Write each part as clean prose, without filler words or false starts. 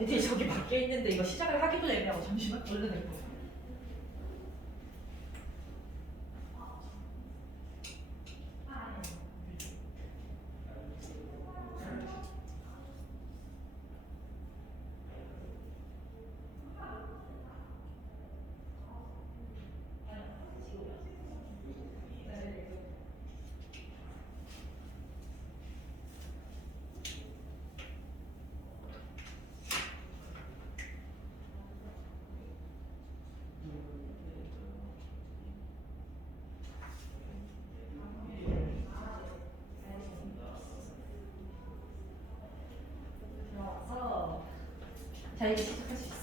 애들이 저기 밖에 있는데 이거 시작을 하기도 애매하고 잠시만 얼른 해. 자, 이제 시작할 수 있어.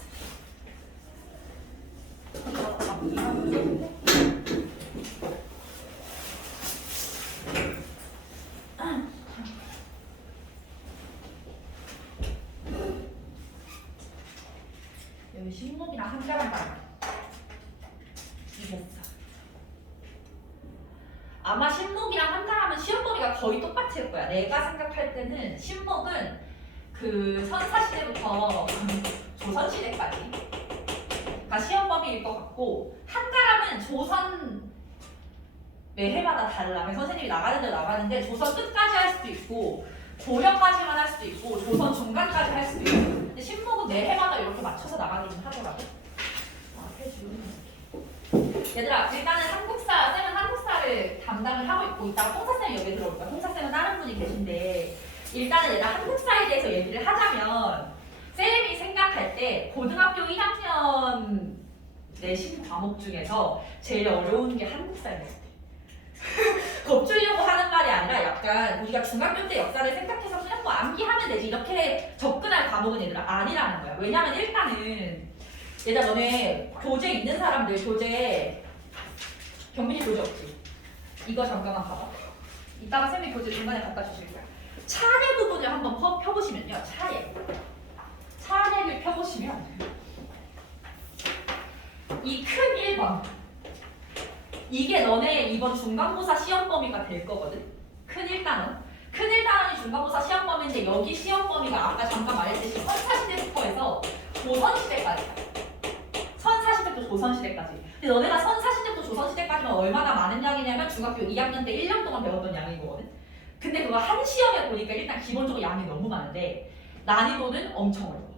여기 신목이랑 한자랑 봐. 이겼어. 아마 신목이랑 한자라면 시험 범위가 거의 똑같을 거야. 내가 생각할 때는 신목은 그 선사시대부터 조선시대까지가 시험 범위일 것 같고, 한가람은 조선 매해마다 달라. 선생님이 나가는 대로 나가는데 조선 끝까지 할 수도 있고 고려까지만 할 수도 있고 조선 중간까지 할 수도 있고, 근데 신목은 매해마다 이렇게 맞춰서 나가기는 하더라고. 얘들아, 일단은 한국사, 쌤은 한국사를 담당을 하고 있고, 이따가 홍사쌤이 여기 들어올 거야. 홍사쌤은 다른 분이 계신데, 일단은 얘들아 한국사에 대해서 얘기를 하자면, 쌤이 생각할 때 고등학교 1학년 내신 과목 중에서 제일 어려운 게 한국사인 것 같아. 겁주려고 하는 말이 아니라 약간 우리가 중학교 때 역사를 생각해서 그냥 뭐 암기하면 되지 이렇게 접근할 과목은 얘들아 아니라는 거야. 왜냐면 일단은 얘들아, 너네 교재 있는 사람들, 교재 경민이 교재 없지? 이거 잠깐만 봐봐. 이따가 쌤이 교재 중간에 갖다 주실 거야. 차례 부분을 한번 펴보시면요. 차례를 펴보시면 이 큰 1번, 이게 너네 이번 중간고사 시험 범위가 될 거거든. 큰 1단원이 중간고사 시험 범위인데, 여기 시험 범위가 아까 잠깐 말했듯이 선사시대부터 해서 조선시대까지야. 선사시대부터 조선시대까지. 근데 너네가 선사시대부터 조선시대까지만 얼마나 많은 양이냐면 중학교 2학년 때 1년 동안 배웠던 양인 거거든. 근데 그거 한 시험에 보니까 일단 기본적으로 양이 너무 많은데 난이도는 엄청 어려워.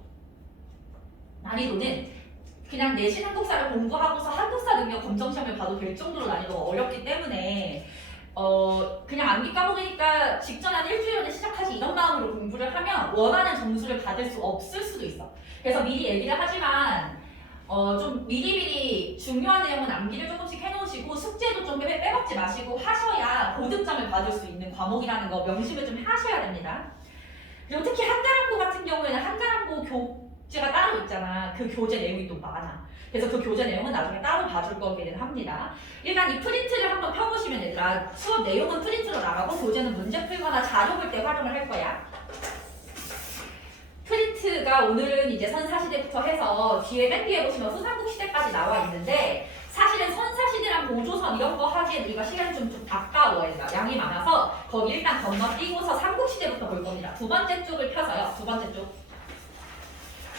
난이도는 그냥 내신 한국사를 공부하고서 한국사 능력 검정시험을 봐도 될 정도로 난이도가 어렵기 때문에 그냥 암기 까먹으니까 직전에 한 일주일 전에 시작하지 이런 마음으로 공부를 하면 원하는 점수를 받을 수 없을 수도 있어. 그래서 미리 얘기를 하지만 좀 미리미리 중요한 내용은 암기를 조금씩 해놓으시고 숙제도 좀 빼먹지 마시고 하셔야 고득점을 받을 수 있는 과목이라는 거 명심을 좀 하셔야 됩니다. 그리고 특히 한자랑고 같은 경우에는 한자랑고 교재가 따로 있잖아. 그 교재 내용이 또 많아. 그래서 그 교재 내용은 나중에 따로 봐줄 거기는 합니다. 일단 이 프린트를 한번 펴보시면 얘들아, 수업 내용은 프린트로 나가고 교재는 문제 풀거나 자료 볼 때 활용을 할 거야. 프린트가 오늘은 이제 선사시대부터 해서 맨 뒤에 보시면 후삼국 시대까지 나와 있는데, 사실은 선사시대랑 고조선 이런 거 하기엔 우리가 시간이 좀 아까워. 양이 많아서 거기 일단 건너뛰고서 삼국시대부터 볼 겁니다. 두 번째 쪽을 펴서요. 두 번째 쪽.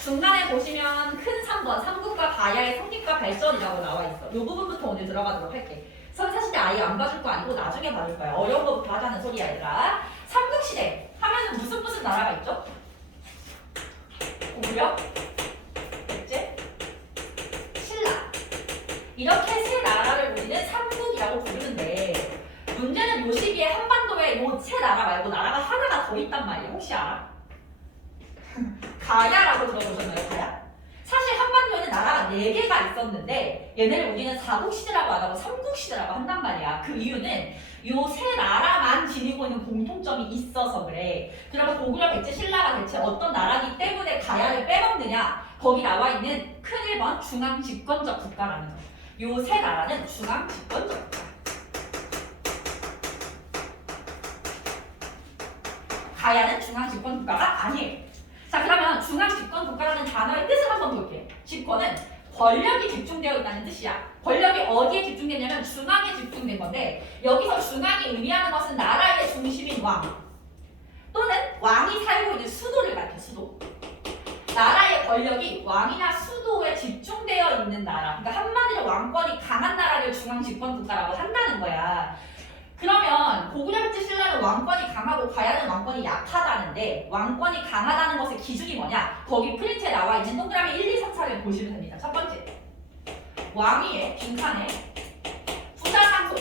중간에 보시면 큰 3번 삼국과 가야의 성립과 발전이라고 나와 있어. 이 부분부터 오늘 들어가도록 할게. 선사시대 아예 안 봐줄 거 아니고 나중에 봐줄 거야. 어려운 거부터 하자는 소리야 얘들아. 삼국시대 하면은 무슨 나라가 있죠? 고구려, 백제, 신라, 이렇게 세 나라를 우리는 삼국이라고 부르는데, 문제는 요 시기에 한반도에 요 세 나라 말고 나라가 하나가 더 있단 말이야. 혹시 알아? 가야라고 들어보셨나요? 가야? 사실 한반도에는 나라가 4개가 있었는데 얘네를 우리는 사국시대라고 안 하고 삼국시대라고 한단 말이야. 그 이유는 요 세 나라만 지니고 있는 공통점이 있어서 그래. 그러면 고구려, 백제, 신라가 대체 어떤 나라이기 때문에 가야를 빼먹느냐? 거기 나와 있는 큰 1번 중앙 집권적 국가라는 거. 요 세 나라는 중앙 집권적 국가. 가야는 중앙 집권 국가가 아니에요. 자, 그러면 중앙 집권 국가라는 단어의 뜻을 한번 볼게요. 집권은 권력이 집중되어 있다는 뜻이야. 권력이 어디에 집중되냐면 중앙에 집중된 건데, 여기서 중앙이 의미하는 것은 나라의 중심인 왕 또는 왕이 살고 있는 수도를 가리켜. 수도. 나라의 권력이 왕이나 수도에 집중되어 있는 나라, 그러니까 한마디로 왕권이 강한 나라를 중앙 집권 국가라고 한다는 거야. 그러면 고구려백제 신라는 왕권이 강하고 과야는 왕권이 약하다는데 왕권이 강하다는 것의 기준이 뭐냐? 거기 프린트에 나와 있는 동그라미 1, 2, 3, 4를 보시면 됩니다. 첫 번째, 왕위의 빈칸에 부자 상속.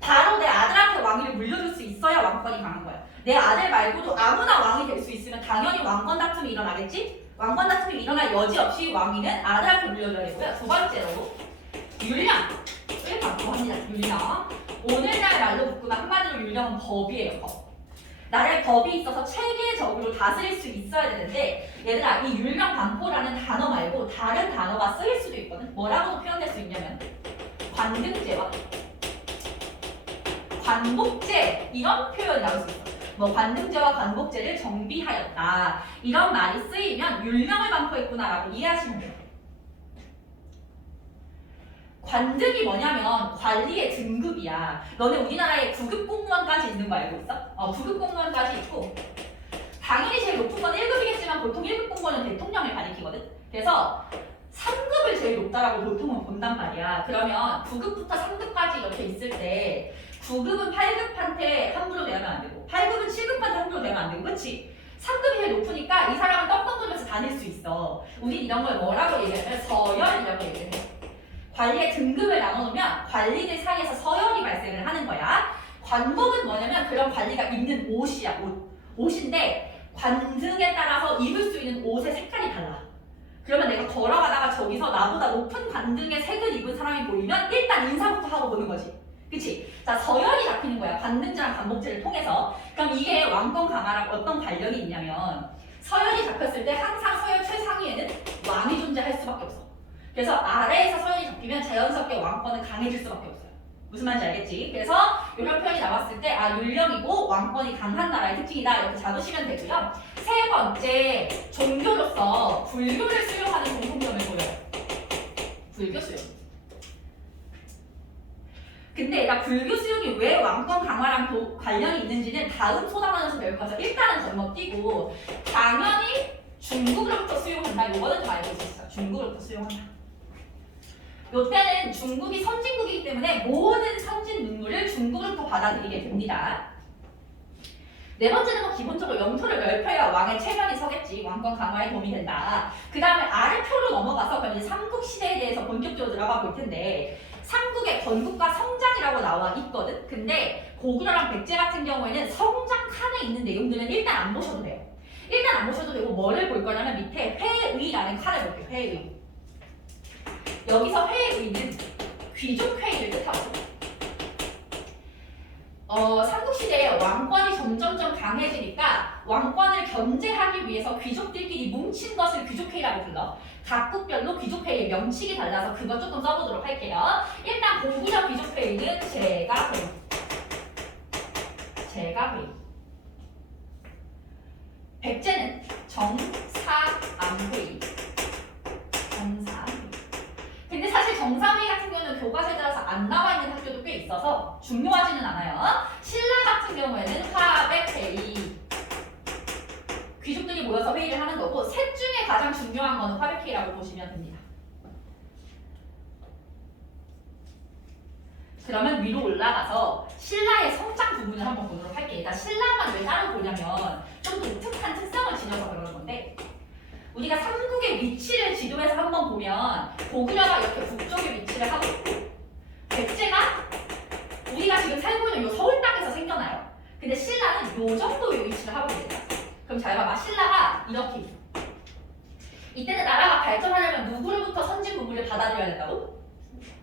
바로 내 아들한테 왕위를 물려줄 수 있어야 왕권이 강한 거야. 내 아들 말고도 아무나 왕이 될 수 있으면 당연히 왕권 다툼이 일어나겠지? 왕권 다툼이 일어날 여지 없이 왕위는 아들한테 물려줘야 되고요. 두 번째로 율령을 바꾸합니다. 율령. 오늘날 말로 묶으면 한마디로 율령은 법이에요. 법. 나라에 법이 있어서 체계적으로 다스릴 수 있어야 되는데 얘들아, 이 율령 반포라는 단어 말고 다른 단어가 쓰일 수도 있거든. 뭐라고도 표현될 수 있냐면 관등제와 관복제, 이런 표현이 나올 수 있어. 뭐 관등제와 관복제를 정비하였다, 이런 말이 쓰이면 율령을 반포했구나라고 이해하시면 돼요. 관등이 뭐냐면 관리의 등급이야. 너네 우리나라에 9급 공무원까지 있는 거 알고 있어? 9급 공무원까지 있고, 당연히 제일 높은 건 1급이겠지만 보통 1급 공무원은 대통령을 가리키거든. 그래서 3급을 제일 높다라고 보통은 본단 말이야. 그러면 9급부터 3급까지 이렇게 있을 때 9급은 8급한테 함부로 대하면 안 되고 8급은 7급한테 함부로 대하면 안 되고, 그치? 3급이 제일 높으니까 이 사람은 떡떡거리면서 다닐 수 있어. 우리 이런 걸 뭐라고 얘기하면 서열이라고 얘기해. 관리의 등급을 나눠놓으면 관리들 사이에서 서열이 발생을 하는 거야. 관복은 뭐냐면 그런 관리가 입는 옷이야. 옷인데 관등에 따라서 입을 수 있는 옷의 색깔이 달라. 그러면 내가 걸어가다가 저기서 나보다 높은 관등의 색을 입은 사람이 보이면 일단 인사부터 하고 보는 거지. 그치? 자, 서열이 잡히는 거야. 관등제랑 관복제를 통해서. 그럼 이게 왕권 강화랑 어떤 관련이 있냐면 서열이 잡혔을 때 항상 서열 최상위에는 왕이 존재할 수밖에 없어. 그래서 아래에서 서열이 잡히면 자연스럽게 왕권은 강해질 수밖에 없어요. 무슨 말인지 알겠지? 그래서 이런 표현이 나왔을 때 율령이고 왕권이 강한 나라의 특징이다, 이렇게 잡으시면 되고요. 세 번째, 종교로서 불교를 수용하는 공통점을 보여요. 불교 수용. 근데 나 불교 수용이 왜 왕권 강화랑 관련이 있는지는 다음 소담하면서 배울 거라서 일단은 건너뛰고, 당연히 중국으로부터 수용한다, 이거는 좀 알고 있었어요. 중국으로부터 수용한다. 요때는 중국이 선진국이기 때문에 모든 선진 문물을 중국으로부터 받아들이게 됩니다. 네 번째는 뭐 기본적으로 영토를 넓혀야 왕의 체면이 서겠지. 왕권 강화에 도움이 된다. 그 다음에 아래표로 넘어가서 그럼 이제 삼국시대에 대해서 본격적으로 들어가 볼 텐데, 삼국의 건국과 성장이라고 나와 있거든. 근데 고구려랑 백제 같은 경우에는 성장 칸에 있는 내용들은 일단 안 보셔도 돼요. 일단 안 보셔도 되고 뭐를 볼 거냐면 밑에 회의라는 칸을 볼게요. 회의. 여기서 회의는 귀족회의를 뜻하거든요. 삼국시대에 왕권이 점점점 강해지니까 왕권을 견제하기 위해서 귀족들끼리 뭉친 것을 귀족회의라고 불러. 각 국별로 귀족회의의 명칭이 달라서 그거 조금 써보도록 할게요. 일단 고구려 귀족회의는 제가회의. 백제는 정사암회의. 근데 사실 정사회의 같은 경우는 교과서에 따라서 안 나와 있는 학교도 꽤 있어서 중요하지는 않아요. 신라 같은 경우에는 화백회의. 귀족들이 모여서 회의를 하는 거고, 셋 중에 가장 중요한 거는 화백회의라고 보시면 됩니다. 그러면 위로 올라가서 신라의 성장 부분을 한번 보도록 할게요. 일단 신라만 왜 따로 보냐면 좀 독특한 특성을 지녀서 그러는 건데, 우리가 삼국의 위치를 지도에서 한번 보면 고구려가 이렇게 북쪽에 위치를 하고 있고, 백제가 우리가 지금 살고 있는 이 서울 땅에서 생겨나요. 근데 신라는 이 정도의 위치를 하고 있어요. 그럼 잘 봐봐. 신라가 이렇게 있어. 이때는 나라가 발전하려면 누구로부터 선진 문물을 받아들여야 된다고?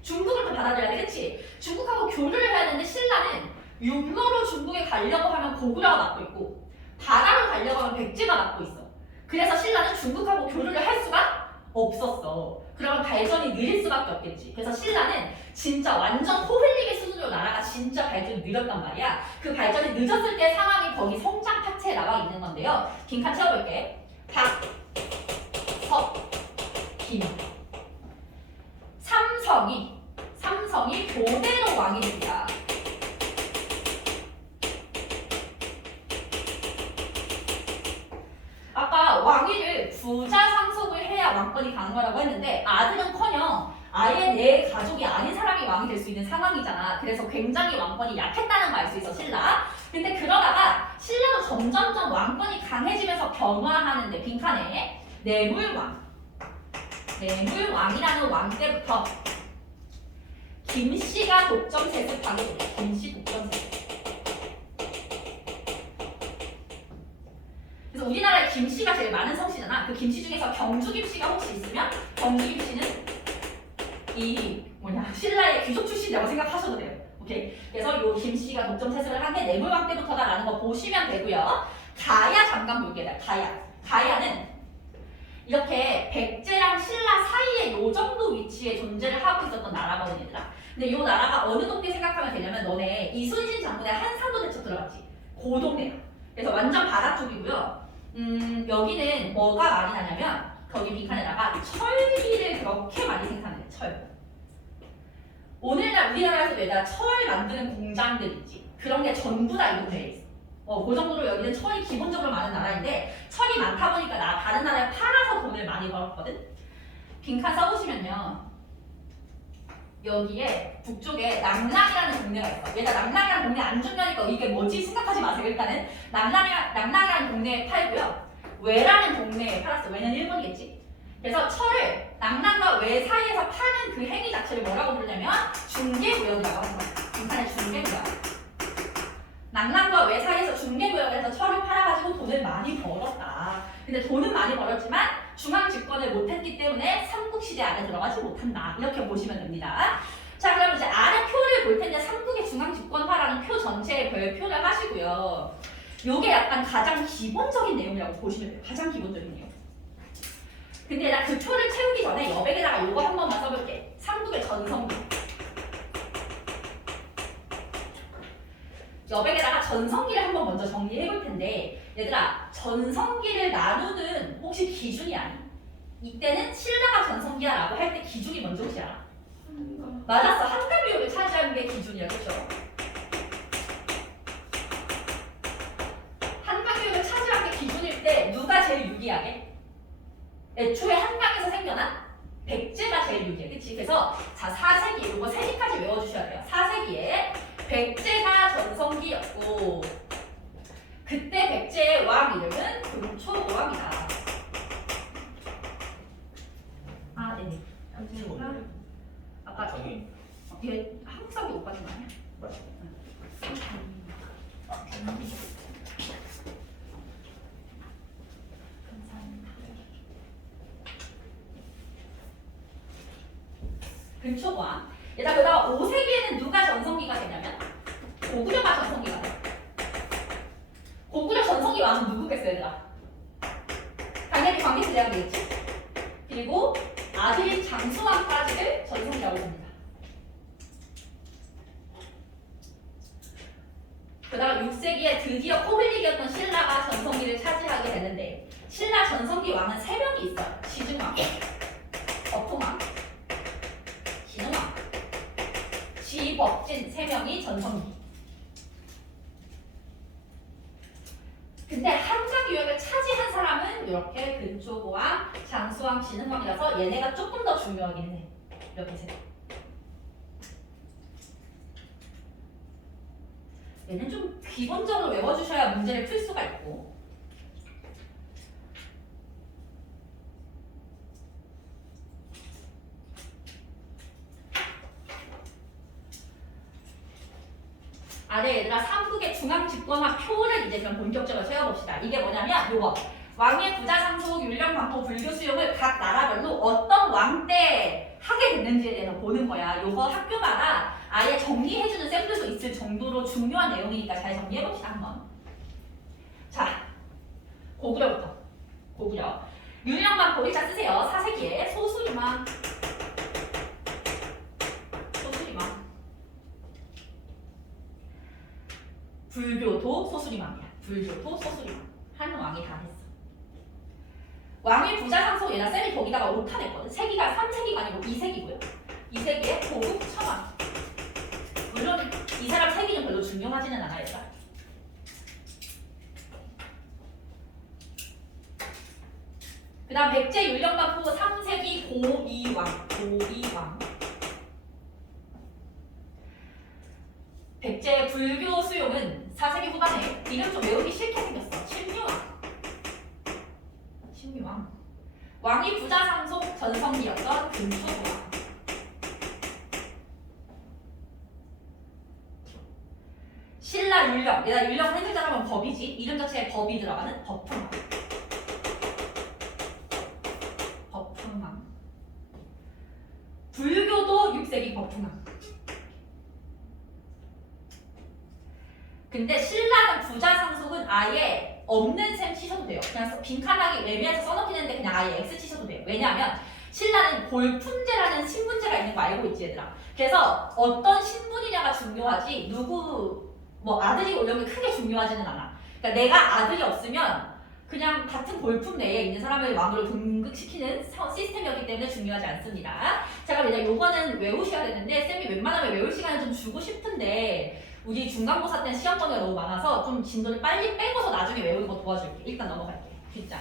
중국으로부터 받아들여야 돼, 그치? 중국하고 교류를 해야 되는데 신라는 육로로 중국에 가려고 하면 고구려가 맡고 있고, 바다로 가려고 하면 백제가 맡고 있어. 그래서 신라는 중국하고 교류를 할 수가 없었어. 그러면 발전이 느릴 수밖에 없겠지. 그래서 신라는 진짜 완전 코흘리기 수준으로 나라가 진짜 발전이 느렸단 말이야. 그 발전이 늦었을 때 상황이 거기 성장 파트에 나와 있는 건데요. 빈칸 채워볼게. 박, 석, 김. 삼성이 교대로 왕이 됩니다. 부자 상속을 해야 왕권이 가는 거라고 했는데 아들은커녕 아예 내 가족이 아닌 사람이 왕이 될 수 있는 상황이잖아. 그래서 굉장히 왕권이 약했다는 걸 알 수 있어 신라. 근데 그러다가 신라도 점점점 왕권이 강해지면서 변화하는데 빈칸에 내물왕이라는 왕 때부터 김씨가 독점 세습하게 돼. 김씨 독점 세습. 그래서 우리나라에 김씨가 제일 많은 성씨잖아. 그 김씨 중에서 경주 김씨가 혹시 있으면 경주 김씨는 이 신라의 귀족 출신이라고 생각하셔도 돼요. 오케이. 그래서 요 김씨가 독점 세습을 한 게 내물왕 때부터다라는 거 보시면 되고요. 가야 잠깐 볼게요. 가야는 이렇게 백제랑 신라 사이에 요 정도 위치에 존재를 하고 있었던 나라거든 얘들아. 근데 요 나라가 어느 동네 생각하면 되냐면 너네 이순신 장군의 한산도 대첩 들어갔지. 그 동네야. 그래서 완전 바다 쪽이고요. 여기는 뭐가 많이 나냐면 거기 빈칸에다가 철기를 그렇게 많이 생산해. 철. 오늘날 우리나라에서 얘들아 철 만드는 공장들 있지. 그런 게 전부 다 이 동네에 있어. 그 정도로 여기는 철이 기본적으로 많은 나라인데 철이 많다 보니까 다른 나라에 팔아서 돈을 많이 벌었거든. 빈칸 써보시면요. 여기에 북쪽에 남랑이라는 동네가 있어. 얘가 남랑이라는 동네 안 중요하니까 이게 뭐지 생각하지 마세요. 일단은 남랑이라는 동네에 팔고요. 외라는 동네에 팔았어. 외는 일본이겠지. 그래서 철을 남랑과 외 사이에서 파는 그 행위 자체를 뭐라고 부르냐면 중개무역이라고 하는 거야. 빈칸에 중개무역. 남랑과 외 사이에서 중개무역을 해서 철을 팔아가지고 돈을 많이 벌었다. 근데 돈은 많이 벌었지만 중앙 집권을 못했기 때문에 삼국시대 안에 들어가지 못한다. 이렇게 보시면 됩니다. 자, 그럼 이제 아래 표를 볼 텐데 삼국의 중앙 집권화라는 표 전체에 별표를 하시고요. 요게 약간 가장 기본적인 내용이라고 보시면 돼요. 가장 기본적인 내용. 근데 나 그 표를 채우기 전에 여백에다가 요거 한 번만 써볼게. 삼국의 전성기. 여백에다가 전성기를 한번 먼저 정리해 볼 텐데 얘들아 전성기를 나누는 혹시 기준이 아니? 이때는 신라가 전성기야 라고 할 때 기준이 먼저 혹시 알아? 맞았어. 한가비율을 차지하는 게 기준이야. 그렇죠? 한가비율을 차지하는 게 기준일 때 누가 제일 유리하게? 애초에 한강에서 생겨난 백제가 제일 유리해. 그치? 그래서 자 4세기 이거 3개까지 외워주셔야 돼요. 4세기에 백제가 전성기였고 그때 백제의 왕 이름은 금초고왕이다. 아 네네. 아까 얘 한국 사람이 못 받은 거 아니야? 맞아. 금초고왕. 얘들아 그다가 5세기에는 누가 전성기가 되냐면 고구려가 전성기가 돼. 고구려 전성기 왕은 누구겠어요, 얘들아? 당연히 광개토대왕이겠지. 그리고 아들 장수왕까지를 전성기라고 봅니다. 그다가 6세기에 드디어 코블릭이었던 신라가 전성기를 차지하게 되는데 신라 전성기 왕은 3명이 있어요. 시증왕, 어통왕, 진흥왕, 지법진 3명이 전성기. 근데 한강 유역을 차지한 사람은 이렇게 근초고왕, 장수왕, 진흥왕이라서 얘네가 조금 더 중요하긴 해. 이렇게 세. 얘는 좀 기본적으로 외워주셔야 문제를 풀 수가 있고. 아래 얘들아 삼국의 중앙 집권화 표를 이제 그럼 본격적으로 세워봅시다. 이게 뭐냐면 요거 왕의 부자 상속, 율령, 광포, 불교 수용을 각 나라별로 어떤 왕 때 하게 됐는지에 대해서 보는 거야. 요거 학교마다 아예 정리해주는 샘플도 있을 정도로 중요한 내용이니까 잘 정리해봅시다 한번. 자, 고구려부터. 고구려. 율령, 광포 일자 쓰세요. 4세기에 소수리만. 불교도 소수리망이야. 불교도 소수리망. 한 왕이 다 했어. 왕의 부자 상속 얘나 쌤이 거기다가 오타 냈거든. 세기가 3세기가 아니고 2세기고요. 2세기에 고국 천왕. 물론 이 사람 세기는 별로 중요하지는 않아요. 그 다음 백제 율령만포 3세기 고이왕. 백제 불교 수용은 4세기 후반에 이름 좀 외우기 싫게 생겼어. 신유왕. 왕이 부자 상속 전성기였던 근초왕. 신라 율령. 내가 율령 한 글자로 하면 법이지. 이름 자체에 법이 들어가는 법흥왕. 불교도 6세기 법흥왕. 근데 신라는 부자 상속은 아예 없는 셈 치셔도 돼요. 그냥 빈칸하게 외면해서 써놓긴 했는데 그냥 아예 X 치셔도 돼요. 왜냐하면 신라는 골품제라는 신분제가 있는 거 알고 있지 얘들아. 그래서 어떤 신분이냐가 중요하지 누구 뭐 아들이 이런 게 크게 중요하지는 않아. 그러니까 내가 아들이 없으면 그냥 같은 골품 내에 있는 사람을 왕으로 등극시키는 시스템이었기 때문에 중요하지 않습니다. 자 그럼 이제 요거는 외우셔야 되는데 쌤이 웬만하면 외울 시간을 좀 주고 싶은데 우리 중간고사 때는 시험 범위가 너무 많아서 좀 진도를 빨리 빼고서 나중에 외우는 거 도와줄게. 일단 넘어갈게. 뒷장.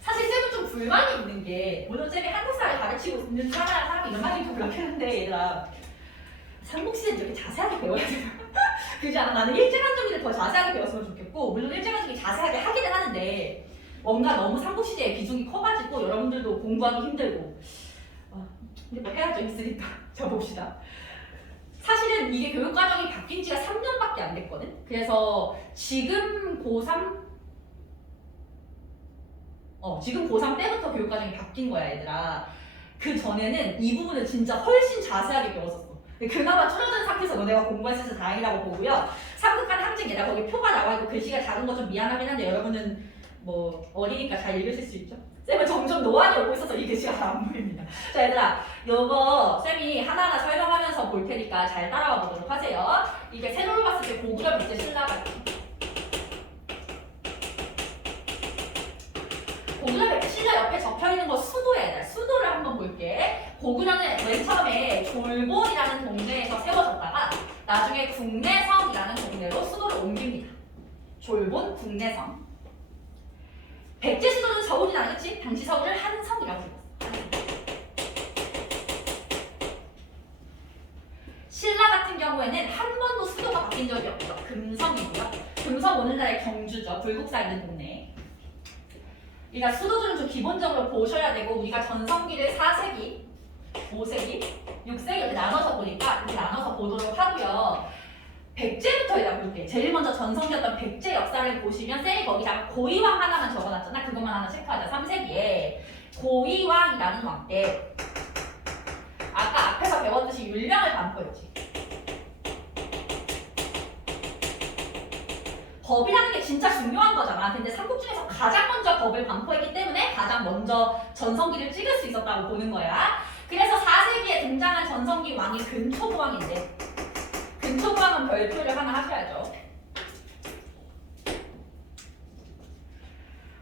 사실 쌤은 좀 불만이 있는 게 물론 쌤이 한국사를 가르치고 있는 사람이 이런 말이 좀 그렇겠는데 얘들아 삼국시는 이렇게 자세하게 배워야 돼. 그지 않아? 나는 일제강점기를 더 자세하게 배웠으면 좋겠고 물론 일제강점기 자세하게 하기는 하는데 뭔가 너무 삼국시대의 비중이 커가지고 여러분들도 공부하기 힘들고 근데 뭐 해야죠 있으니까. 자 봅시다. 사실은 이게 교육과정이 바뀐 지가 3년밖에 안 됐거든. 그래서 지금 고3 지금 고3 때부터 교육과정이 바뀐 거야 얘들아. 그 전에는 이 부분을 진짜 훨씬 자세하게 배웠었어. 그나마 줄어든 상태에서 너네가 공부했어서 다행이라고 보고요. 삼국간 항쟁 얘들아 거기 표가 나와있고 글씨가 작은 거 좀 미안하긴 한데 여러분은 뭐 어리니까 잘 읽으실 수 있죠? 쌤은 점점 노안이 오고 있어서 이 글씨가 잘 안 보입니다. 자 얘들아 요거 쌤이 하나하나 설명하면서 볼 테니까 잘 따라와 보도록 하세요. 이게 세로로 봤을 때 고구려 백제 신라가 고구려 백제 신라 옆에 적혀있는 거 수도야 얘들아. 수도를 한번 볼게. 고구려는 맨 처음에 졸본이라는 동네에서 세워졌다가 나중에 국내성이라는 동네로 수도를 옮깁니다. 졸본, 국내성. 백제 수도는 서울이잖아, 그치? 당시 서울을 한성이라고 불렀어. 신라 같은 경우에는 한 번도 수도가 바뀐 적이 없죠. 금성이고요. 금성 오늘날의 경주죠. 불국사 있는 동네. 그러니까 수도들은 좀 기본적으로 보셔야 되고 우리가 전성기를 4세기, 5세기, 6세기 이렇게 나눠서 보니까 이렇게 나눠서 보도록 하고요. 백제부터 일단 볼게. 제일 먼저 전성기였던 백제 역사를 보시면 쌤이 거기다가 고이왕 하나만 적어놨잖아. 그것만 하나 체크하자. 3세기에 고이왕이라는 왕 때 아까 앞에서 배웠듯이 율령을 반포했지. 법이라는 게 진짜 중요한 거잖아. 근데 삼국 중에서 가장 먼저 법을 반포했기 때문에 가장 먼저 전성기를 찍을 수 있었다고 보는 거야. 그래서 4세기에 등장한 전성기 왕이 근초고왕인데 근초고왕은 별표를 하나 하셔야죠.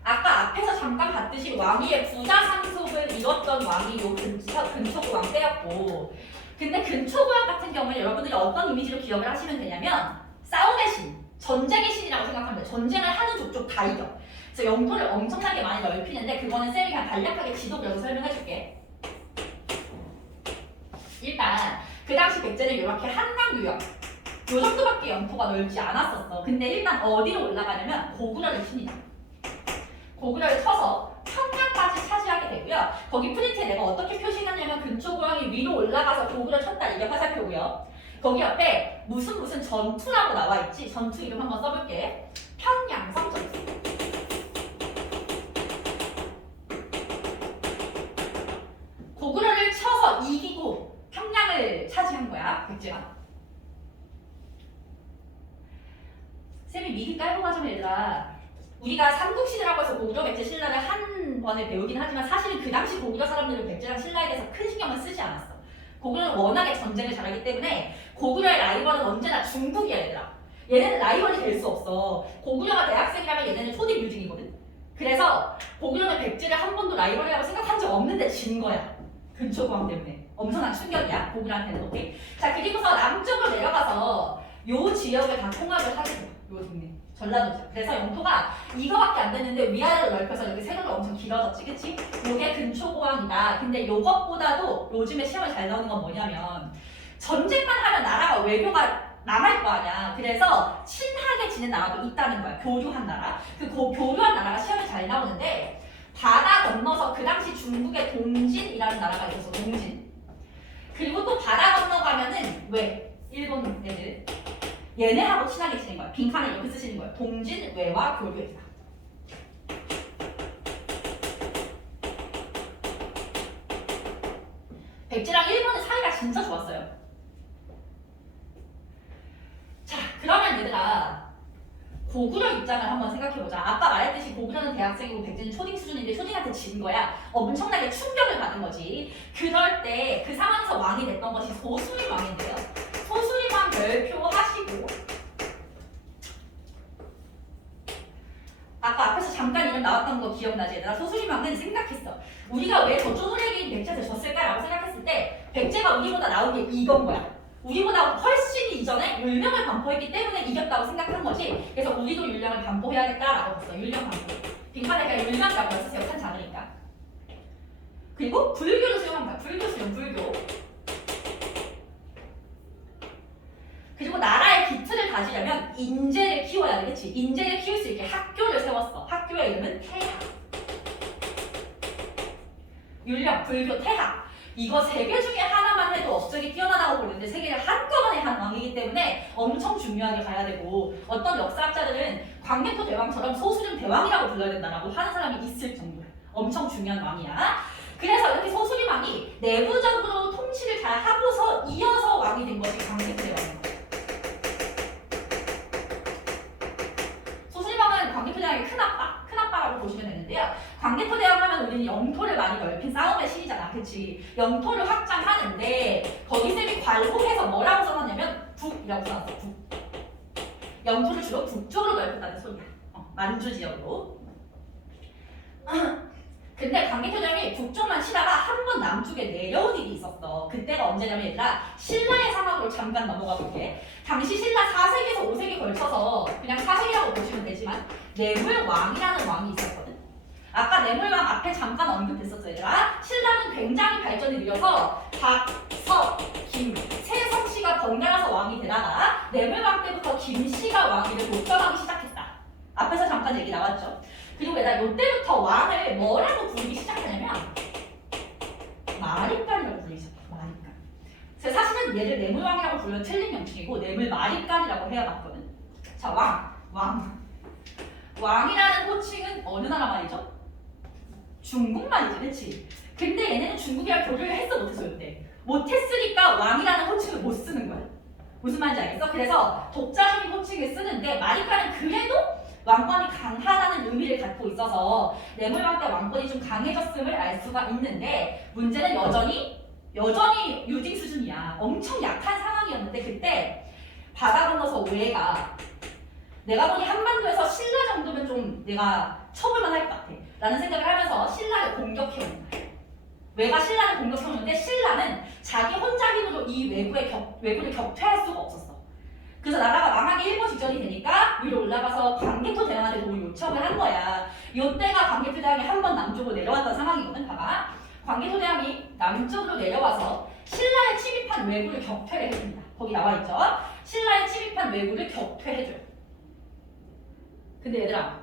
아까 앞에서 잠깐 봤듯이 왕위의 부자 상속을 이뤘던 왕이 요 근초고왕 때였고 근데 근초고왕 같은 경우는 여러분들이 어떤 이미지로 기억을 하시면 되냐면 싸움의 신, 전쟁의 신이라고 생각하면 돼. 전쟁을 하는 족족 다 이겨. 그래서 영토를 엄청나게 많이 넓히는데 그거는 쌤이 그냥 간략하게 지도 그려서 설명해줄게. 일단 그 당시 백제는 이렇게 한강 유역 요 정도밖에 영토가 넓지 않았었어. 근데 일단 어디로 올라가냐면 고구려를 칩니다. 고구려를 쳐서 평양까지 차지하게 되고요. 거기 프린트에 내가 어떻게 표시했냐면 근초고왕이 위로 올라가서 고구려 쳤다 이게 화살표고요. 거기 옆에 무슨 전투라고 나와있지? 전투 이름 한번 써볼게. 평양성 전투. 고구려를 쳐서 이기고 평양을 차지한 거야, 백제가. 쌤이 미리 깔고 가자면 얘들아 우리가 삼국시대라고 해서 고구려, 백제, 신라를 한 번에 배우긴 하지만 사실은 그 당시 고구려 사람들은 백제랑 신라에 대해서 큰 신경을 쓰지 않았어. 고구려는 워낙에 전쟁을 잘하기 때문에 고구려의 라이벌은 언제나 중국이야 얘들아. 얘네는 라이벌이 될 수 없어. 고구려가 대학생이라면 얘네는 초딩 뮤직이거든. 그래서 고구려는 백제를 한 번도 라이벌이라고 생각한 적 없는데 진 거야. 근초고왕 때문에. 엄청난 충격이야 고구려한테는. 오케이? 자 그리고서 남쪽으로 내려가서 요 지역을 다 통합을 하게 돼요. 요 동네. 전라도 지역. 그래서 영토가 이거밖에 안 됐는데 위아래로 넓혀서 여기 세로로 엄청 길어졌지, 그치? 요게 근초고항이다. 근데 요것보다도 요즘에 시험에 잘 나오는 건 뭐냐면 전쟁만 하면 나라가 외교가 남을 거 아니야. 그래서 친하게 지낸 나라도 있다는 거야. 교류한 나라. 그 교류한 나라가 시험에 잘 나오는데 바다 건너서 그 당시 중국의 동진이라는 나라가 있어서 동진. 그리고 또 바다 건너가면은 왜? 일본 애들. 얘네하고 친하게 지낸 거야. 빈칸을 이렇게 쓰시는 거야. 동진, 외와 교류했다. 백제랑 일본의 사이가 진짜 좋았어요. 자, 그러면 얘들아 고구려 입장을 한번 생각해보자. 아까 말했듯이 고구려는 대학생이고 백제는 초딩 수준인데 초딩한테 진 거야. 엄청나게 충격을 받은 거지. 그럴 때 그 상황에서 왕이 됐던 것이 소수림 왕인데요. 소수림 왕 별표하시고 아까 앞에서 잠깐 이름 나왔던 거 기억나지 얘들아? 소수림 왕은 생각했어. 우리가 왜 저쪽으로 얘기인 백제한테 졌을까라고 생각했을 때 백제가 우리보다 나온 게 이건 거야. 우리보다 훨씬 이전에 율령을 반포했기 때문에 이겼다고 생각한 거지. 그래서 우리도 율령을 반포해야겠다라고 했어. 율령 반포. 빈칸에 그냥 율령이라고 써서 역한 작으니까. 그리고 불교를 수용합니다. 불교 수용, 불교. 그리고 나라의 기틀을 다지려면 인재를 키워야 되겠지. 인재를 키울 수 있게 학교를 세웠어. 학교의 이름은 태학. 율령, 불교, 태학. 이거 세 개 중에 하나만 해도 업적이 뛰어나다고 보는데 세 개를 한꺼번에 한 왕이기 때문에 엄청 중요하게 가야 되고 어떤 역사학자들은 광개토 대왕처럼 소수림 대왕이라고 불러야 된다라고 하는 사람이 있을 정도야. 엄청 중요한 왕이야. 그래서 이렇게 소수림 왕이 내부적으로 통치를 잘 하고서 이어서 왕이 된 것이 광개토 대왕인 거야. 소수림 왕은 광개토 대왕의 큰아빠라고 보시면 되는데요. 광개토 대왕 하면 우리는 영토를 많이 넓힌 싸움의 신이잖아. 그치? 영토를 확장하는데 거기 쌤이 괄호해서 뭐라고 써놨냐면 북이라고 써놨어. 북. 영토를 주로 북쪽으로 넓혔다는 소리야. 만주 지역으로. 근데 광개토 대왕이 북쪽만 치다가 한 번 남쪽에 내려온 일이 있었어. 그때가 언제냐면 얘들아 신라의 사막으로 잠깐 넘어가 볼게. 당시 신라 4세기에서 5세기 걸쳐서 그냥 4세기라고 보시면 되지만 내물왕이라는 왕이 있었거든. 아까 내물왕 앞에 잠깐 언급했었죠 얘들아. 신라는 굉장히 발전이 느려서 박, 서, 김, 세 성씨가 번갈아서 왕이 되다가 내물왕 때부터 김씨가 왕위를 독점하기 시작했다. 앞에서 잠깐 얘기 나왔죠. 그리고 얘들아 이때부터 왕을 뭐라고 부르기 시작하냐면 마립간이라고 부르기 시작해. 마립간. 사실은 얘를 내물왕이라고 부르면 틀린 명칭이고 내물마립간이라고 해야겠거든. 자, 왕이라는 호칭은 어느 나라 말이죠? 중국 말이지, 그치? 근데 얘네는 중국이랑 교류를 했어 못했어 이때? 못했으니까 왕이라는 호칭을 못 쓰는 거야. 무슨 말인지 알겠어? 그래서 독자적인 호칭을 쓰는데 마리카는 그래도 왕권이 강하다는 의미를 갖고 있어서 내물왕 때 왕권이 좀 강해졌음을 알 수가 있는데 문제는 여전히 유딩 수준이야. 엄청 약한 상황이었는데 그때 바다 건너서 외가 내가 보니 한반도에서 신라 정도면 좀 내가 쳐볼만 할 것 같아 라는 생각을 하면서 신라를 공격해온 거야. 외가 신라를 공격해오는데 신라는 자기 혼자 힘으로 이 외부를 격퇴할 수가 없었어. 그래서 나라가 망하기 일보 직전이 되니까 위로 올라가서 광개토 대왕한테 도움을 요청을 한 거야. 이때가 광개토 대왕이 한 번 남쪽으로 내려왔던 상황이거든. 봐봐. 광개토 대왕이 남쪽으로 내려와서 신라에 침입한 왜구를 격퇴를 해줍니다. 거기 나와있죠. 신라에 침입한 왜구를 격퇴해줘요. 근데 얘들아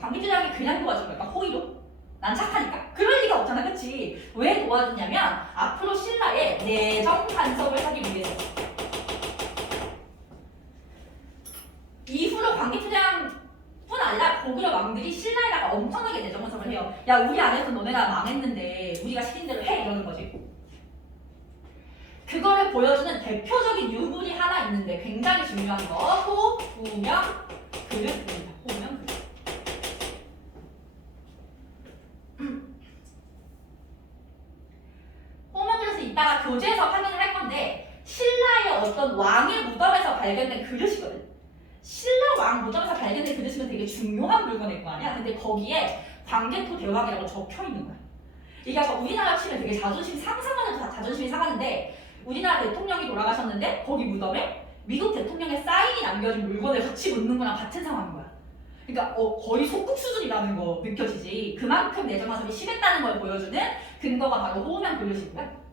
광개토 대왕이 그냥 도와준 걸까? 호의로? 난 착하니까? 그럴 리가 없잖아, 그치? 왜 도와줬냐면 앞으로 신라의 내정 간섭을 하기 위해서. 이후로 광개토 대왕뿐 아니라 고구려 왕들이 신라에다가 엄청나게 내정 간섭을 해요. 야, 우리 안에서 너네가 망했는데 우리가 시킨 대로 해 이러는 거지. 그거를 보여주는 대표적인 유물이 하나 있는데 굉장히 중요한 거 호구명 그릇입니다. 호구명 그릇. 호구명 그릇은 이따가 교재에서 확인을 할 건데 신라의 어떤 왕의 무덤에서 발견된 그릇이거든. 신라 왕 무덤에서 발견된 그릇이면 되게 중요한 물건일 거 아니야. 근데 거기에 광개토 대왕이라고 적혀 있는 거야. 이게 아까 우리나라 치면 되게 자존심이 상하는데 우리나라 대통령이 돌아가셨는데 거기 무덤에 미국 대통령의 사인이 남겨진 물건을 같이 묻는 거랑 같은 상황인 거야. 그러니까 거의 속국 수준이라는 거 느껴지지. 그만큼 내정 가설이 심했다는 걸 보여주는 근거가 바로 호우명 분류식이고요.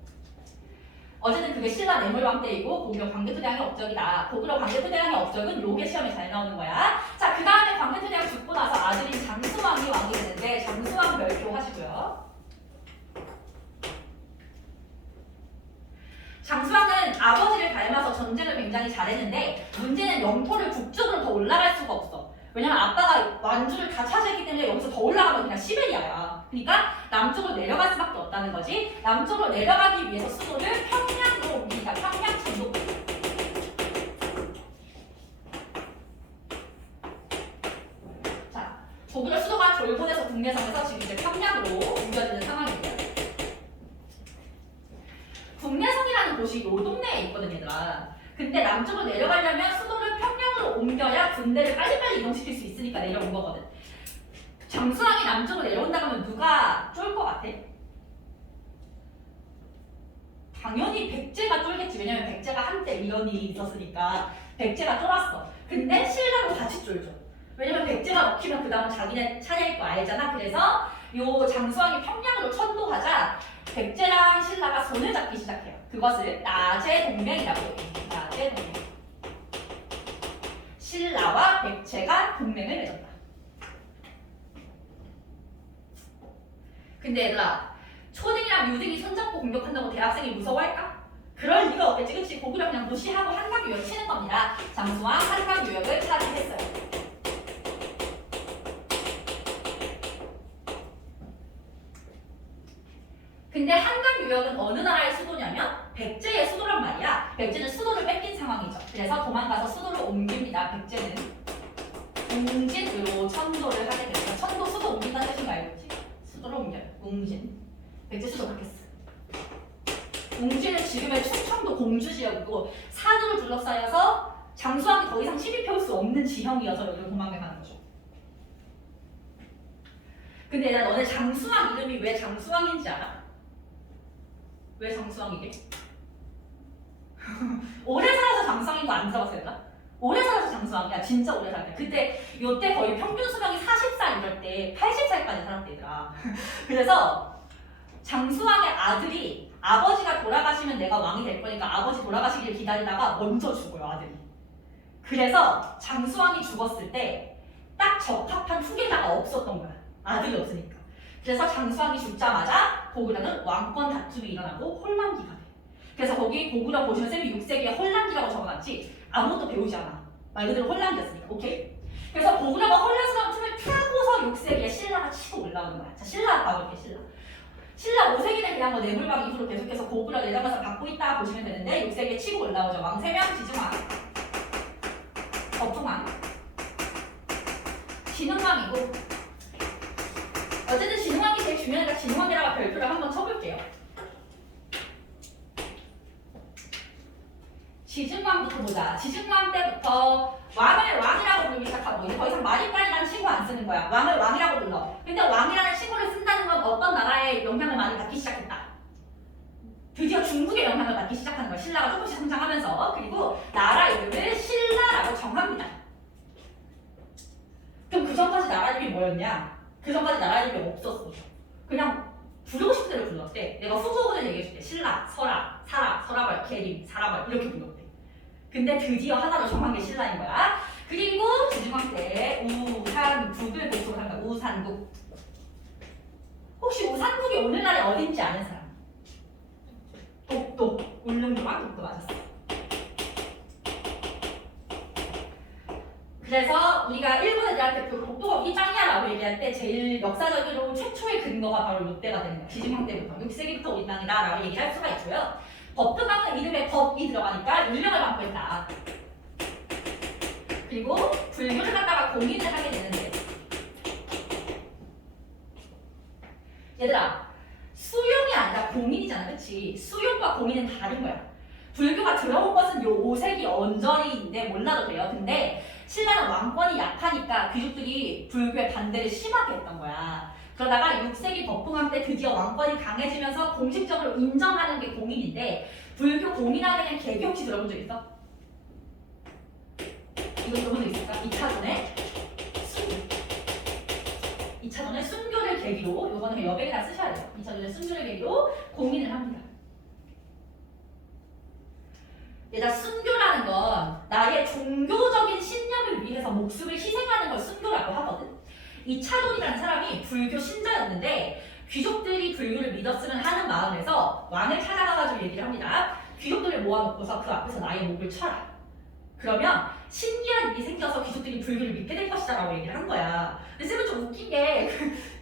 어쨌든 그게 신라 뇌물왕 때이고 고구려 광개토대왕의 업적이다. 고구려 광개토대왕의 업적은 요게 시험에 잘 나오는 거야. 자, 그 다음에 광개토대왕 죽고 나서 아들인 장수왕이 왕이 되는데 장수왕 별표 하시고요. 장수왕은 아버지를 닮아서 전쟁을 굉장히 잘했는데 문제는 영토를 북쪽으로 더 올라갈 수가 없어. 왜냐면 아빠가 완주를 다 차지했기 때문에 여기서 더 올라가면 그냥 시베리아야. 그러니까 남쪽으로 내려갈 수밖에 없다는 거지. 남쪽으로 내려가기 위해서 수도를 평양으로 옮기자. 평양 전도. 자, 고구려 수도가 졸본에서 국내성에서 지금 이제 평양으로 옮겨지는 상황이고요. 국내성이라는 곳이 요 동네에 있거든, 얘들아. 근데 남쪽으로 내려가려면 수도를 평양으로 옮겨야 군대를 빨리빨리 이동시킬 수 있으니까 내려온 거거든. 장수왕이 남쪽으로 내려온다고 하면 누가 쫄 것 같아? 당연히 백제가 쫄겠지. 왜냐면 백제가 한때 이런 일이 있었으니까 백제가 쫄았어. 근데 신라도 같이 쫄죠. 왜냐면 백제가 먹히면 그 다음은 자기네 차례일 거 알잖아. 그래서 요 장수왕이 평양으로 천도하자 백제랑 신라가 손을 잡기 시작해요. 그것을 나제 동맹이라고 해요. 나제 동맹. 신라와 백제가 동맹을 맺었다. 근데 얘들아, 초등이랑 유등이 손잡고 공격한다고 대학생이 무서워할까? 그럴 리가 없겠지. 그치? 고구려 그냥 무시하고 한강유역 치는 겁니다. 장수왕 한강유역을 차지했어요. 근데 한강유역은 어느 나라의 수도냐면 백제의 수도란 말이야. 백제는 수도를 뺏긴 상황이죠. 그래서 도망가서 수도를 옮깁니다. 백제는 웅진으로 천도를 하게 됩니다. 천도 수도 옮긴다는 뜻인 거 알고 있지? 수도를 옮겨요. 웅진. 백제 수도 바뀌었어. 웅진은 지금의 충청도 공주 지역이고 산으로 둘러싸여서 장수왕이 더 이상 시비 펴올 수 없는 지형이어서 여기로 도망가는 거죠. 근데 얘들아, 너네 장수왕 이름이 왜 장수왕인지 알아? 왜 장수왕이게? 오래 살아서 장수왕인 거 안 들어봤어, 얘들아? 오래 살아서 장수왕이야. 진짜 오래 살았대. 그때 요때 거의 평균 수명이 40살 이럴 때 80살까지 살았대, 얘들아. 그래서 장수왕의 아들이 아버지가 돌아가시면 내가 왕이 될 거니까 아버지 돌아가시길 기다리다가 먼저 죽어요, 아들이. 그래서 장수왕이 죽었을 때 딱 적합한 후계자가 없었던 거야. 아들이 없으니까. 그래서 장수왕이 죽자마자 고구려는 왕권 다툼이 일어나고 혼란기가 돼. 그래서 거기 고구려 보시면 쌤이 6세기에 혼란기라고 적어놨지 아무것도 배우지 않아. 말 그대로 혼란기였으니까. 오케이? 그래서 고구려가 혼란스러운 틈을 타고서 6세기에 신라가 치고 올라오는 거야. 자, 신라 봐볼게, 신라. 신라 5세기는 그냥 뭐 뇌물방 이후로 계속해서 고구려 내장가서 받고 있다 보시면 되는데 6세기에 치고 올라오죠. 왕세명, 지증왕, 법통왕, 진흥왕이고 어쨌든 진흥왕이 제일 중요하니까 진흥왕이라고 별표를 한번 쳐볼게요. 지증왕부터 보자. 지증왕 때부터 왕을 왕이라고 부르기 시작하고 이제 더 이상 마리까리라는 친구 안 쓰는 거야. 왕을 왕이라고 불러. 근데 왕이라는 친구를 쓴다는 건 어떤 나라의 영향을 많이 받기 시작했다. 드디어 중국의 영향을 받기 시작하는 거야. 신라가 조금씩 성장하면서. 그리고 나라 이름을 신라라고 정합니다. 그럼 그 전까지 나라 이름이 뭐였냐? 그 전까지 나라 이름이 없었어. 그냥 부르고 싶은 대로 불렀대. 내가 후보군을 얘기해줄게. 신라, 설아, 사라, 설아벌, 계림, 사라벌 이렇게 불렀대. 근데 드디어 하나로 정한 게 신라인 거야. 그리고 지중왕 때 우산국을 보통을 한다. 우산국. 혹시 우산국이 오늘날에 어딘지 아는 사람? 독도, 울릉도랑 독도 맞았어. 그래서 우리가 일본 애들한테 그 독도가 어디 짱이야라고 얘기할 때 제일 역사적으로 최초의 근거가 바로 이때가 되는 거야. 지중왕 때부터 6세기부터 우리 땅이다라고 얘기할 수가 있고요. 법등왕은 이름에 법이 들어가니까 율령을 받고 있다. 그리고 불교를 갖다가 공인을 하게 되는데 얘들아 수용이 아니라 공인이잖아, 그치? 수용과 공인은 다른 거야. 불교가 들어온 것은 요 5세기 언저리인데 몰라도 돼요. 근데 신라는 왕권이 약하니까 귀족들이 불교의 반대를 심하게 했던 거야. 그러다가 6세기 법흥왕 때 드디어 왕권이 강해지면서 공식적으로 인정하는 게 공인인데 불교 공인하게 된 계기 혹시 들어본 적 있어? 이거 몇 번도 있을까? 2차전에 순교를 계기로, 요거는 여백에다 쓰셔야 돼요. 2차전에 순교를 계기로 공인을 합니다. 얘가 순교라는 건 나의 종교적인 신념을 위해서 목숨을 희생하는 걸 순교라고 하거든. 이 차돈이라는 사람이 불교 신자였는데 귀족들이 불교를 믿었으면 하는 마음에서 왕을 찾아가가지고 얘기를 합니다. 귀족들을 모아놓고서 그 앞에서 나의 목을 쳐라. 그러면 신기한 일이 생겨서 귀족들이 불교를 믿게 될 것이다 라고 얘기를 한 거야. 근데 쌤은 좀 웃긴 게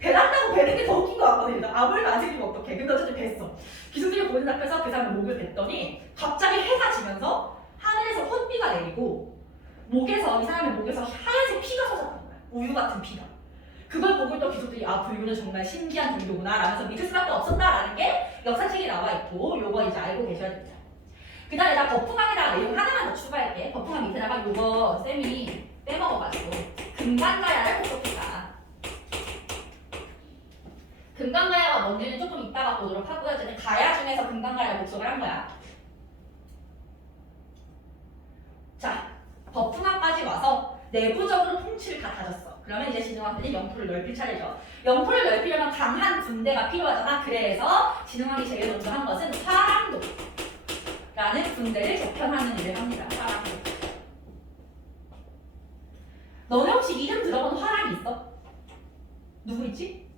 배란다고 배는 게 더 웃긴 것 같거든요. 아무리 나중이면 어떡해. 근데 어쨌든 뱄어. 귀족들이 보는 앞에서 그 사람의 목을 뱉더니 갑자기 해가 지면서 하늘에서 혼비가 내리고 이 사람의 목에서 하얀색 피가 솟았던 거야. 우유 같은 피가. 그걸 보고 또 귀족들이 불교는 정말 신기한 종교구나 라면서 믿을 수밖에 없었다라는 게 역사책에 나와 있고 요거 이제 알고 계셔야 됩니다. 그 다음에 나 거풍왕에다가 내용 하나만 더 추가할게. 거풍왕 밑에다가 요거 쌤이 빼먹어가지고 금강가야를 복속했다. 금강가야가 뭔지는 조금 이따가 보도록 하고요. 어쨌든 가야 중에서 금강가야 복속을 한 거야. 자, 거풍왕까지 와서 내부적으로 통치를 다 다졌어. 그러면 이제 진흥왕들이 영토를 넓힐 차례죠. 영토를 넓히려면 강한 군대가 필요하잖아. 그래서 진흥왕이 제일 먼저 한 것은 화랑도 라는 군대를 접견하는 일을 합니다. 화랑도. 너네 혹시 이름 들어본 화랑이 있어? 누구 있지?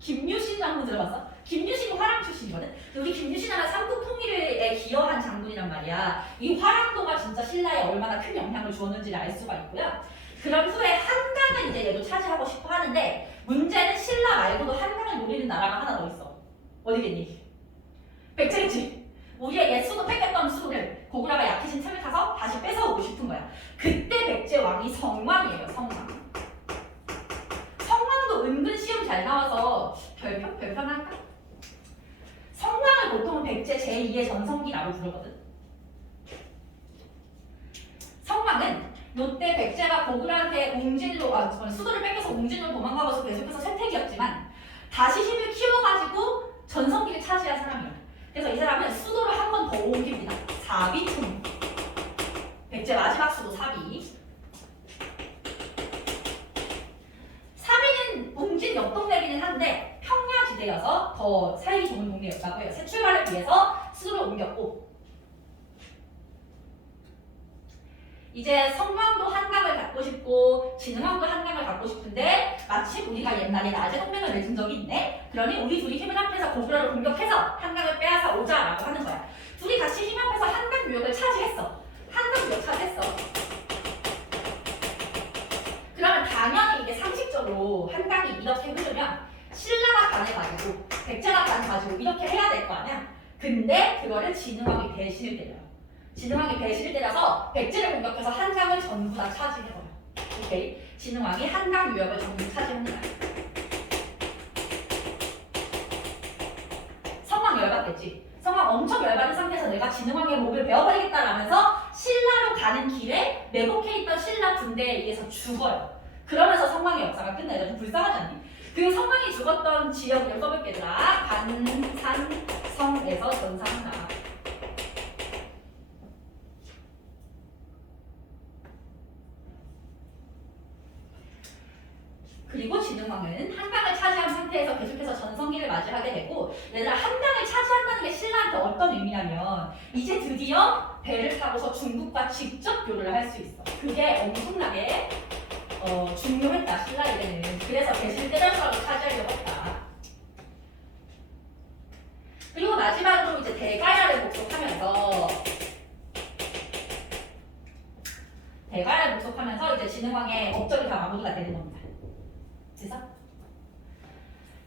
김유신 장군 들어봤어? 김유신이 화랑 출신이거든? 우리 김유신은 삼국 통일에 기여한 장군이란 말이야. 이 화랑도가 진짜 신라에 얼마나 큰 영향을 주었는지를 알 수가 있고요. 그런 후에 한강은 이제 얘도 차지하고 싶어 하는데 문제는 신라 말고도 한강을 노리는 나라가 하나 더 있어. 어디겠니? 백제겠지. 우리의 옛 수도 뺏겼던 수도를 고구려가 약해진 틈을 타서 다시 뺏어오고 싶은 거야. 그때 백제 왕이 성왕이에요. 성왕도 은근 시험 잘 나와서 별편할까? 성왕을 보통은 백제 제2의 전성기라고 부르거든. 성왕은 요때 백제가 고구려한테 수도를 뺏겨서 웅진으로 도망가고서 계속해서 세택이었지만 다시 힘을 키워가지고 전성기를 차지한 사람이야. 그래서 이 사람은 수도를 한 번 더 옮깁니다. 사비총. 백제 마지막 수도 사비. 사비는 웅진 옆 동네이긴 한데 평야지대여서 더 살기 좋은 동네였다고 해요. 새 출발을 위해서 수도를 옮겼고 이제 성왕도 한강을 갖고 싶고 진흥왕도 한강을 갖고 싶은데 마침 우리가 옛날에 낮에 동맹을 맺은 적이 있네. 그러니 우리 둘이 힘을 합해서 고구려를 공격해서 한강을 빼앗아 오자라고 하는 거야. 둘이 같이 힘을 합해서 한강 유역을 차지했어. 한강 유역 차지했어. 그러면 당연히 이게 상식적으로 한강이 이렇게 흐르면 신라가 반을 가지고 백제가 반 가지고 이렇게 해야 될 거 아니야. 근데 그거를 진흥왕이 배신을 때려요. 진흥왕이 배신을 때려서 백제를 공격해서 한강을 전부 다 차지해버려. 오케이? 진흥왕이 한강 유역을 전부 차지합니다. 성왕 열받겠지? 성왕 엄청 열받은 상태에서 내가 진흥왕의 목을 베어버리겠다라면서 신라로 가는 길에 매복해 있던 신라 군대에 의해서 죽어요. 그러면서 성왕의 역사가 끝나요. 좀 불쌍하지 않니? 그 성왕이 죽었던 지역을 써볼게더라. 반산성에서 전상나. 그리고 진흥왕은 한강을 차지한 상태에서 계속해서 전성기를 맞이하게 되고 얘들아 한강을 차지한다는 게 신라한테 어떤 의미냐면 이제 드디어 배를 타고서 중국과 직접 교류를 할 수 있어. 그게 엄청나게 중요했다 신라에게는. 그래서 배신을 때려서라도 차지하려고 했다. 그리고 마지막으로 이제 대가야를 복속하면서 이제 진흥왕의 업적이 다 마무리가 되는 겁니다. 그래서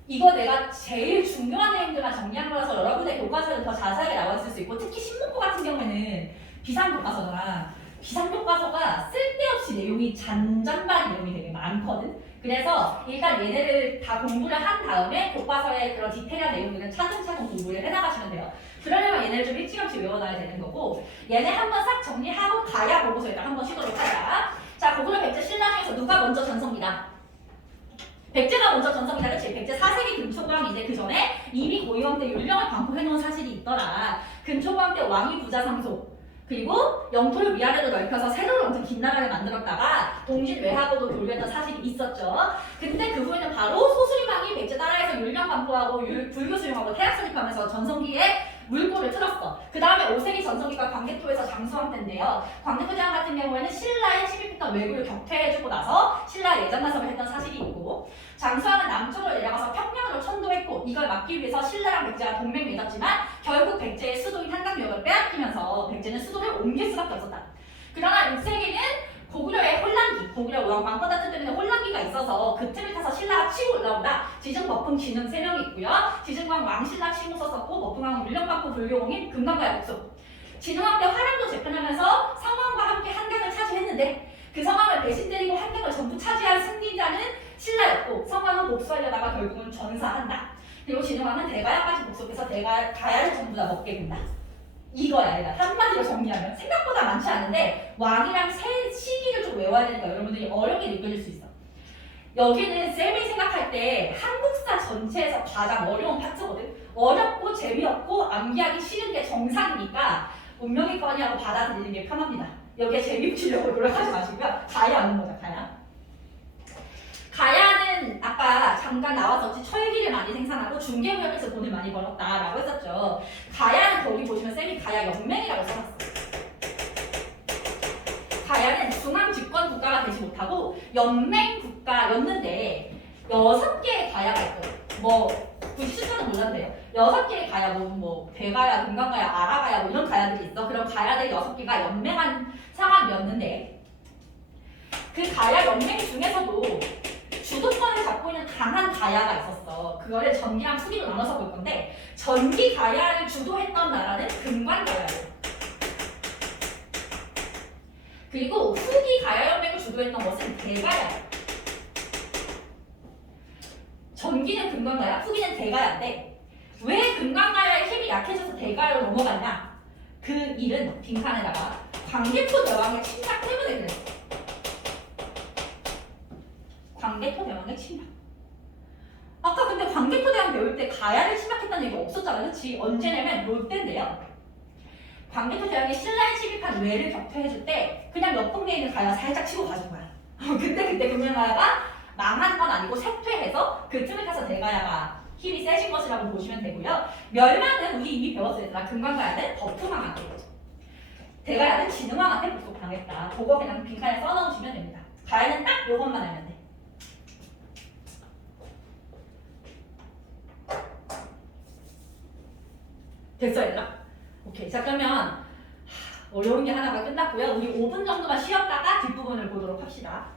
이거 내가 제일 중요한 내용들만 정리한 거라서 여러분의 교과서는 더 자세하게 나와 있을 수 있고 특히 신문고 같은 경우에는 비상교과서잖아. 비상교과서가 쓸데없이 내용이 잔잔바른 내용이 되게 많거든. 그래서 일단 얘네를 다 공부를 한 다음에 교과서의 그런 디테일한 내용들은 차근차근 공부를 해나가시면 돼요. 그러려면 얘네를 좀 일찌감치 외워놔야 되는 거고 얘네 한번 싹 정리하고 가야 보고서 일단 한번 쉬도록 하자. 자, 고구려 백제 신라 중에서 누가 먼저 전성기다? 백제가 먼저 전성기다. 그치? 백제 4세기 금초고왕인데 그 전에 이미 고위왕 때 율령을 광고해놓은 사실이 있더라. 금초고왕 때 왕위 부자상속 그리고 영토를 위아래로 넓혀서 세로로 엄청 긴 나라를 만들었다가 동진외하고도 교류했던 사실이 있었죠. 근데 그 후에는 바로 소수림왕이 백제 나라에서 율령 반포하고 불교 수용하고 태양 설립하면서 전성기에 물꼬를 틀었어. 그 다음에 오세기 전성기가 광개토에서 장수왕 때인데요. 광개토 제왕 같은 경우에는 신라의 12피터 왜구를 격퇴해주고 나서 신라 예장나섭을 했던 사실이 있고, 장수왕은 남쪽으로 내려가서 평양으로 천도했고, 이걸 막기 위해서 신라랑 백제가 동맹 맺었지만 결국 백제의 수도인 한강역을 빼앗기면서 백제는 수도를 옮길 수밖에 없었다. 그러나 6세기는 고구려의 혼란기, 고구려 왕권 다툼 때문에 혼란기가 있어서 그 틈을 타서 신라가 치고 올라온다. 지증, 버풍, 진흥 3명이 있고요. 지증왕 왕신라 칭호 썼었고, 버풍왕 율령반포 불교공인 금강가야 복수. 진흥왕 때 화랑도 재편하면서 성왕과 함께 한강을 차지했는데 그 성왕을 배신 때리고 한강을 전부 차지한 승리자는 신라였고, 성왕은 복수하려다가 결국은 전사한다. 그리고 진흥왕은 대가야까지 복속해서 가야를 전부 다 먹게 된다. 이거야, 얘가. 한마디로 정리하면 생각보다 많지 않은데 왕이랑 시기를 좀 외워야 되니까 여러분들이 어렵게 느껴질 수 있어. 여기는 쌤이 생각할 때 한국사 전체에서 가장 어려운 파트거든. 어렵고 재미없고 암기하기 싫은 게 정상이니까 운명이거니 하고 받아들이는 게 편합니다. 여기에 재미 붙이려고 노력하지 마시고요. 가야 하는 거죠, 가야. 가야는 아까 잠깐 나왔었지, 철기를 많이 생산하고 중개무역에서 돈을 많이 벌었다라고 했었죠. 가야는 거기 보시면 쌤이 가야 연맹이라고 써놨어요. 가야는 중앙 집권 국가가 되지 못하고 연맹 국가였는데 6개의 가야가 있어요. 뭐 굳이 숫자는 몰라도 돼요. 6개의 가야, 뭐 대가야, 금강가야, 아라가야 뭐 이런 가야들이 있어. 그런 가야들 6개가 연맹한 상황이었는데 그 가야 연맹 중에서도 주도권을 잡고 있는 강한 가야가 있었어. 그거를 전기랑 후기로 나눠서 볼 건데, 전기 가야를 주도했던 나라는 금관 가야예요. 그리고 후기 가야 연맹을 주도했던 것은 대가야예요. 전기는 금관 가야, 후기는 대가야인데 왜 금관 가야의 힘이 약해져서 대가야로 넘어갔냐? 그 일은 빈칸에다가 광개토 대왕의 침략 때문에 그랬어. 광개토 대왕의 침략. 아까 근데 광개토 대왕 배울 때 가야를 침략했다는 얘기 없었잖아, 그치? 언제냐면 롯데인데요. 광개토 대왕이 신라에 침입한 외를 격퇴해줄 때 그냥 옆동네에 있는 가야 살짝 치고 가준 거야. 그때 금강가야가 망한 건 아니고 쇠퇴해서 그 틈을 타서 대가야가 힘이 세진 것이라고 보시면 되고요. 멸망은 우리 이미 배웠어요. 금강가야는 버프망한테, 대가야는 진흥왕한테 복속당했다. 그거 그냥 빈칸에 써넣으시면 됩니다. 가야는 딱 요것만 알면 돼. 됐어, 얘들아? 오케이. 자, 그러면 어려운 게 하나가 끝났고요. 우리 5분 정도만 쉬었다가 뒷부분을 보도록 합시다.